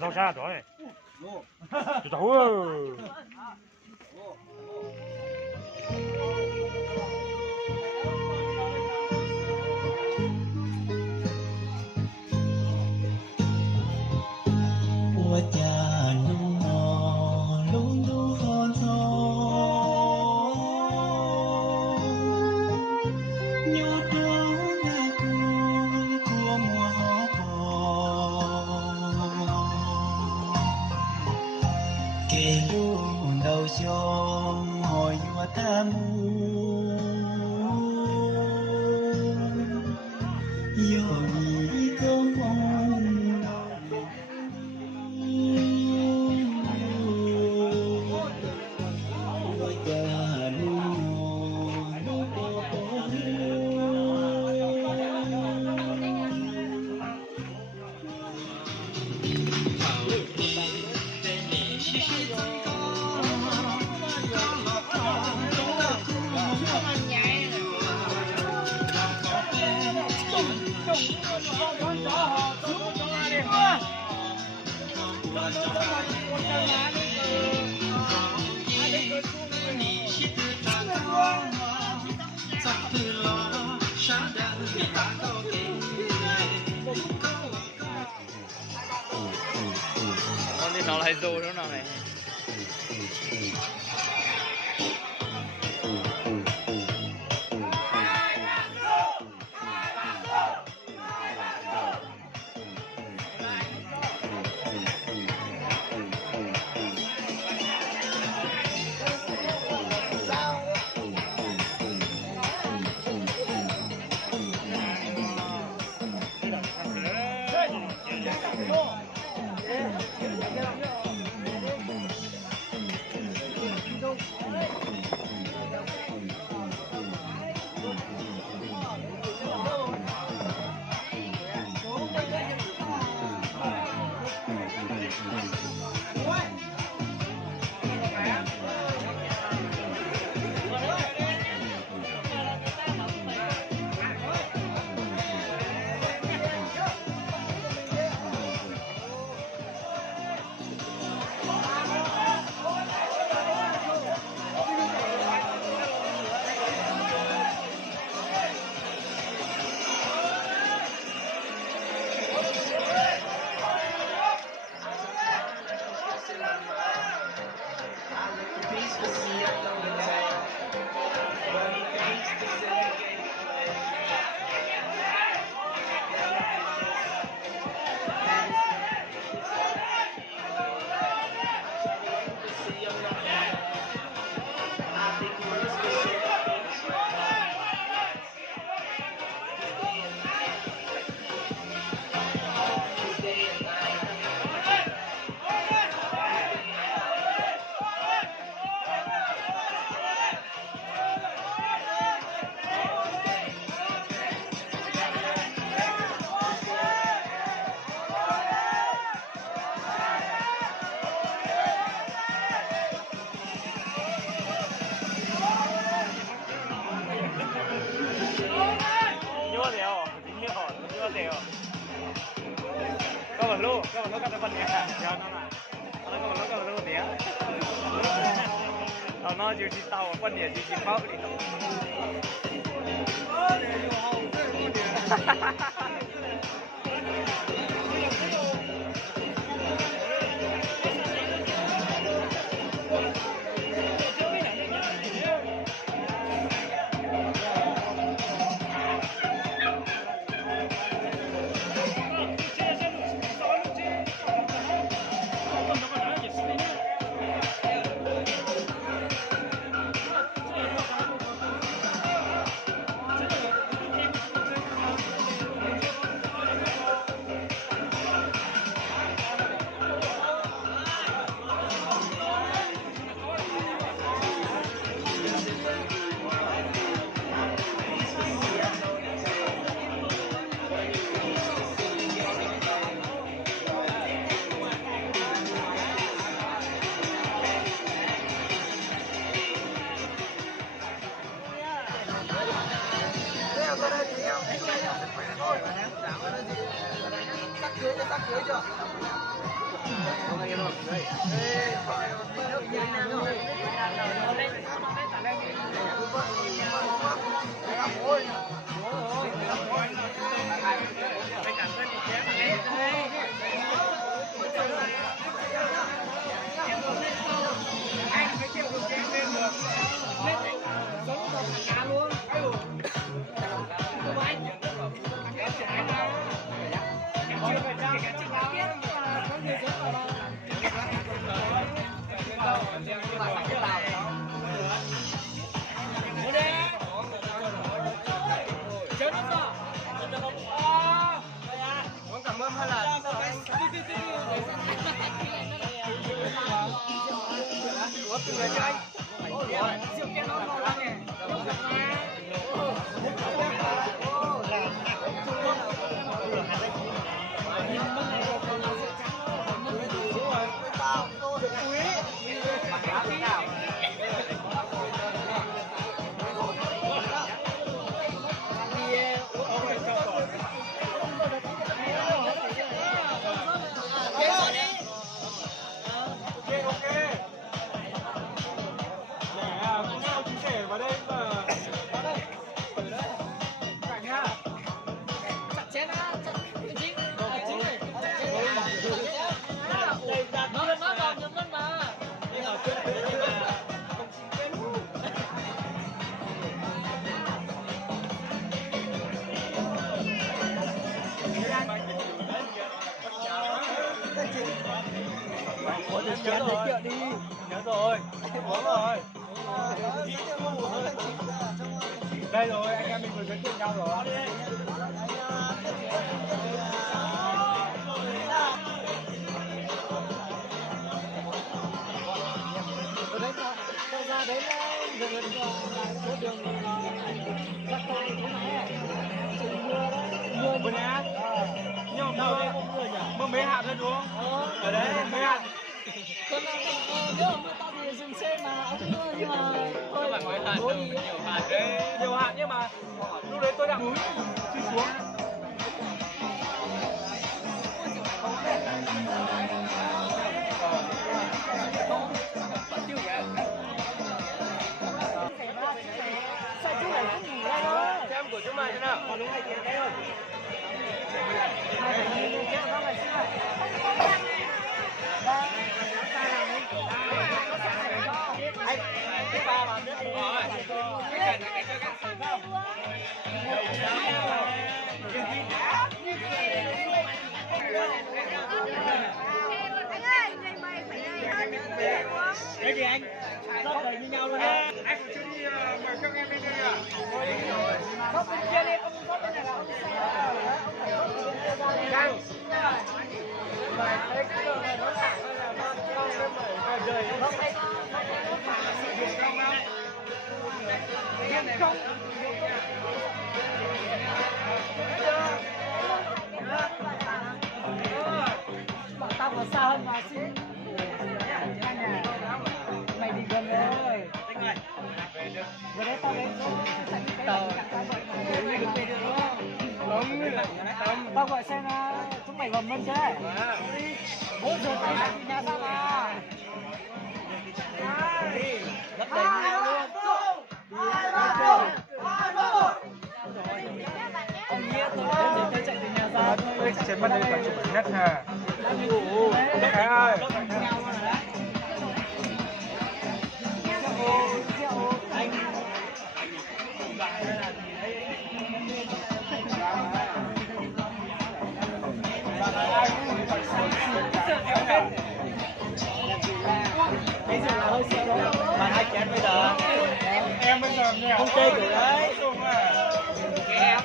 Rau xa rồi. Chú cháu ơi. đầu xóm hồi vua tham vô nghĩ công mong ôi cha con đi nó lại rồi nó nào này. Các bạn các bạn nhé, cho nó là, các bạn nhé, nó chịu chỉ tàu, con nhỉ chỉ bao cái gì Nhớ rồi. Nhớ rồi. Uống rồi. Đây rồi, anh em mình vừa giới thiệu nhau rồi. Ra đến gần chỗ đường Bắc Tây chỗ này mưa Vừa nhá. Nhưng mà mưa mấy hạt thôi đúng không? Ở đấy mấy hạt. còn nếu mà mưa to thì dừng xe mà ống mưa nhưng mà thôi Nhiều hạt nhưng mà lúc đấy tôi đang chui xuống. Xem của chúng mày thế nào? Đúng này kia cái rồi. Cái ba mà biết rồi. Cái gì anh? Rất đầy như nhau luôn á. Anh còn chưa đi mời các em đi đây à? Không bên kia đi, ông có bên này là ông sẽ Đăng. Mày thấy cái đường này nó thẳng hơn là non con với mày đời không thấy nó thẳng sự việc không không? Yên không? bọn tao còn xa hơn mà xin mày đi gần rồi vừa đấy tao đến tao gọi xem chúng mày gồm lên chứ 4 giờ tao lại nhà ra mà rất đầy nhau luôn ông nghĩa tôi chạy từ nhà ra Tôi chén bên đây phải chụp ảnh nhất hả? Cái ơi. bây giờ là hơi sợ đó Mà hai chén bây giờ. Em bây giờ nghèo. không chơi kiểu đấy Em.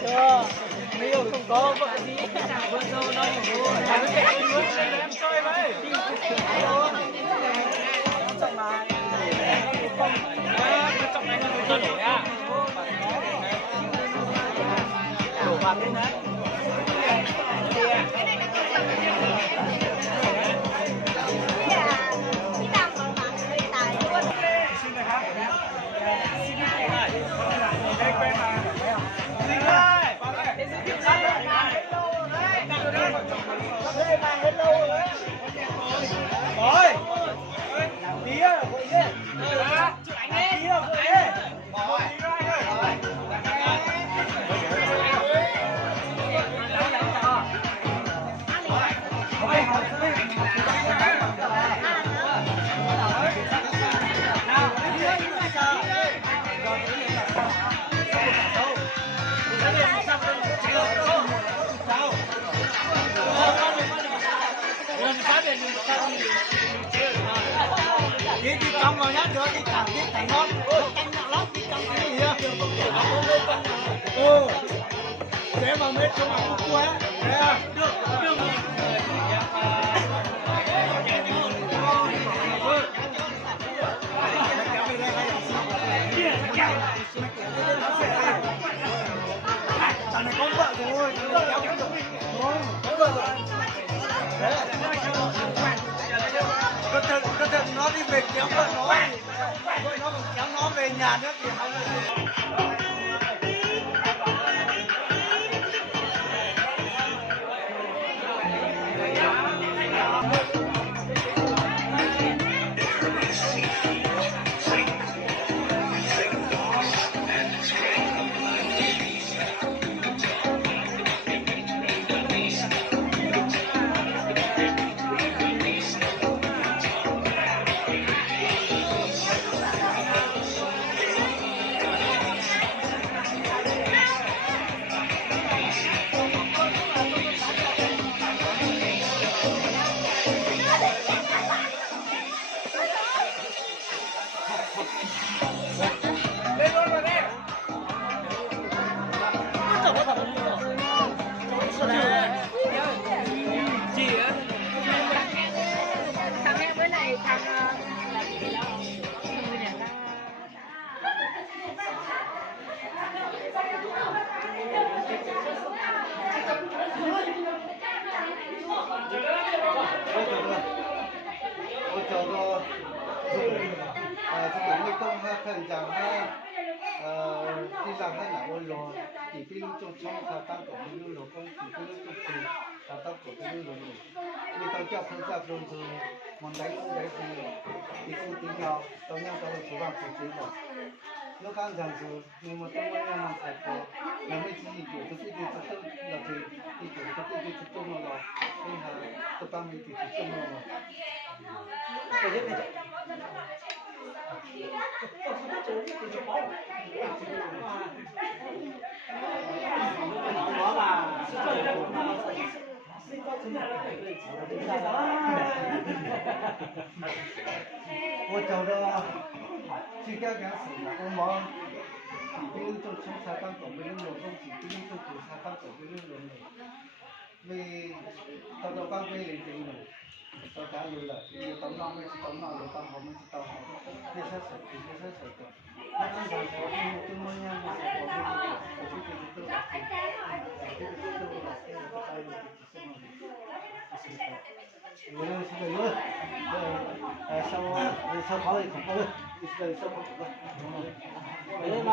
chưa người yêu không có vợ gì vợ dâu đâu Em chơi với. chọn mà Trong này nó chưa đổ nha. đổ vào bên đấy Xin này hát. Đây quen mà. đi trong rồi nhá, đưa đi cảnh ngon, canh nặng lắm, đi trong cái gì à? Thế mà mấy chỗ mà cũng quê, được. Thằng này có vợ rồi, có vợ rồi. Có thật nó đi về kéo vợ nó còn kéo nó về nhà nữa thì không. thành rằng ha khi rằng ha là ôi lo chỉ khi lúc trong thao tác của mình luôn rồi không chỉ khi lúc trong từ thao tác của mình luôn rồi vì tao cho phân ra luôn rồi món đấy thì không tính nhau tao nhau tao số bằng số chế rồi nó càng rằng rồi nhưng mà tao mới làm phải có là mấy gì kiểu tôi sẽ điều tự là thì kiểu tôi sẽ điều tự nó rồi nên là tôi tăng mình thì tự nó rồi我找到这个干什么？我忙，比如做从沙当搞，比如做东西，比如做做沙当搞，比如做那，为到刚为人定了，到家有了，有到那没到那，有到好没到好，这些手的，那正常说，跟我一样的，我就觉得都是，这个都是大有的，我那是个有，烧烤的烤的，是烧烤的，有吗？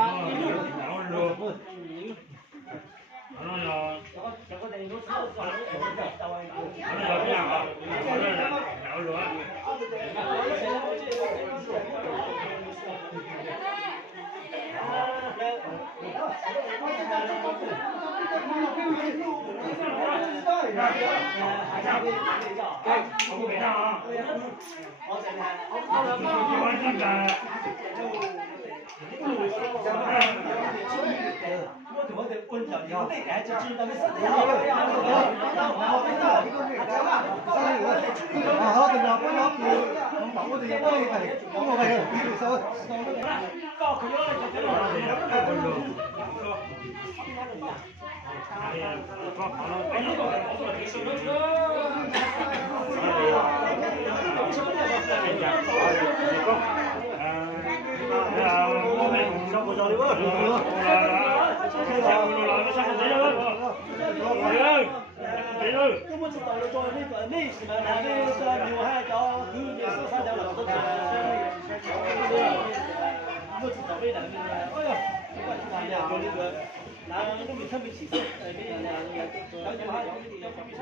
有。我得问着你，我得来就知道你是谁。好的，那不要去，我这也不会看，我还有手。根本就到了做那个历史的，那个牛海叫去年是3条老的，我知道未来的，哎呀，哎呀，就那个，那都没特别起色，没有，然后牛海有的地方特别少，